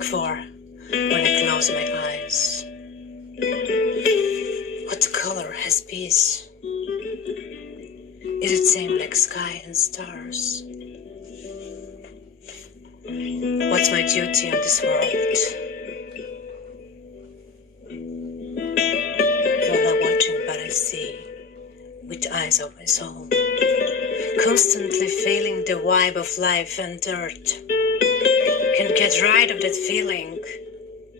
looking for when I close my eyes? What color has peace? Is it same like sky and stars? What's my duty on this world? While I'm watching what I see with the eyes of my soul, constantly feeling the vibe of life and earth. Can't get rid of that feeling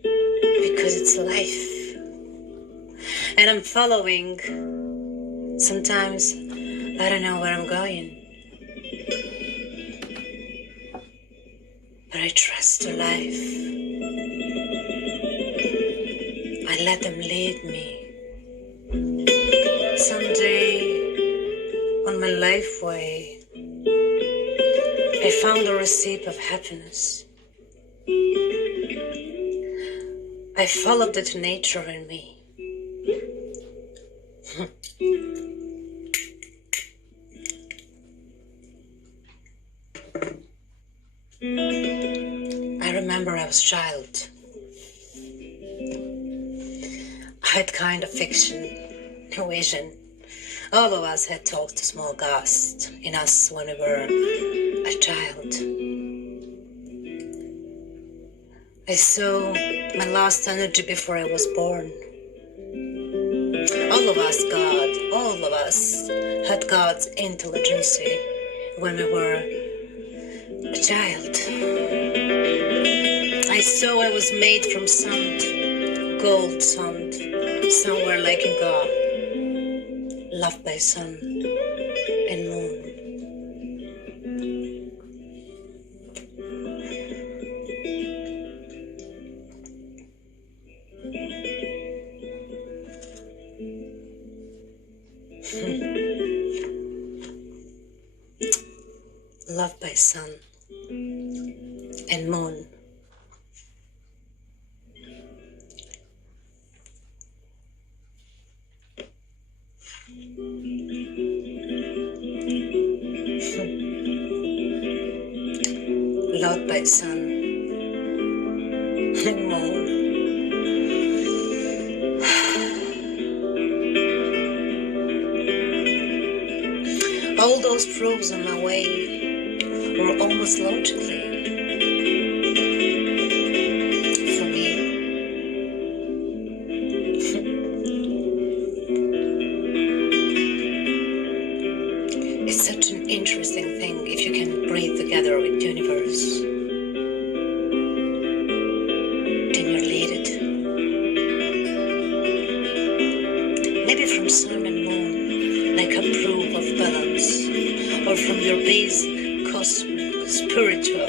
because it's life. And I'm following. Sometimes I don't know where I'm going, but I trust the life. I let them lead me. Someday on my life way, I found a recipe of happiness. I followed that nature in me. I remember I was a child. I had kind of fiction, a vision. All of us had talked a small ghost in us when we were a child. I saw my last energy before I was born. All of us had God's intelligence when we were a child. I saw I was made from sand, gold sand, somewhere like in God, loved by sun and moon. Loved by sun and moon. Loved by sun and moon. All those proofs on my way were almost logically for me. It's such an interesting thing if you can breathe together with the universe. Then you're leaded. Maybe from sun and moon, like a proof of balance, or from your basic cosmic, spiritual,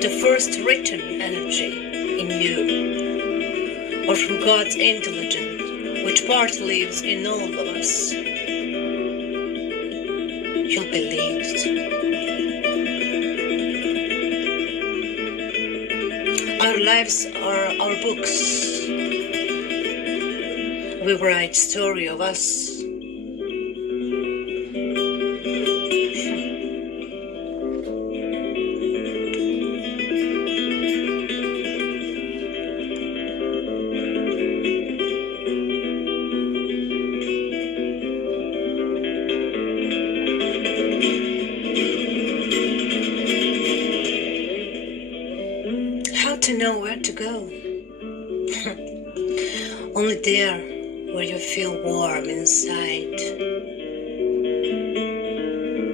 the first written energy in you, or from God's intelligence, which part lives in all of us. You'll be leads. Our lives are our books. We write story of us. To know where to go. Only there where you feel warm inside.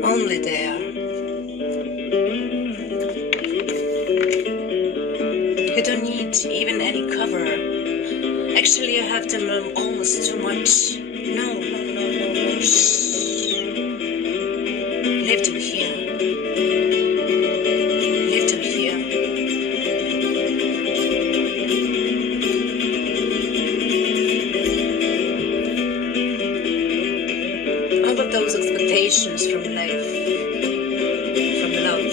Only there. You don't need even any cover. Actually, you have them almost too much. No. Shh. Leave them here. Leave them here. Those expectations from life, from love,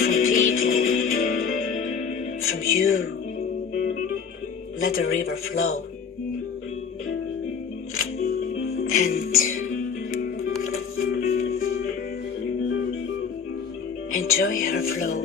from people, from you. Let the river flow and enjoy her flow.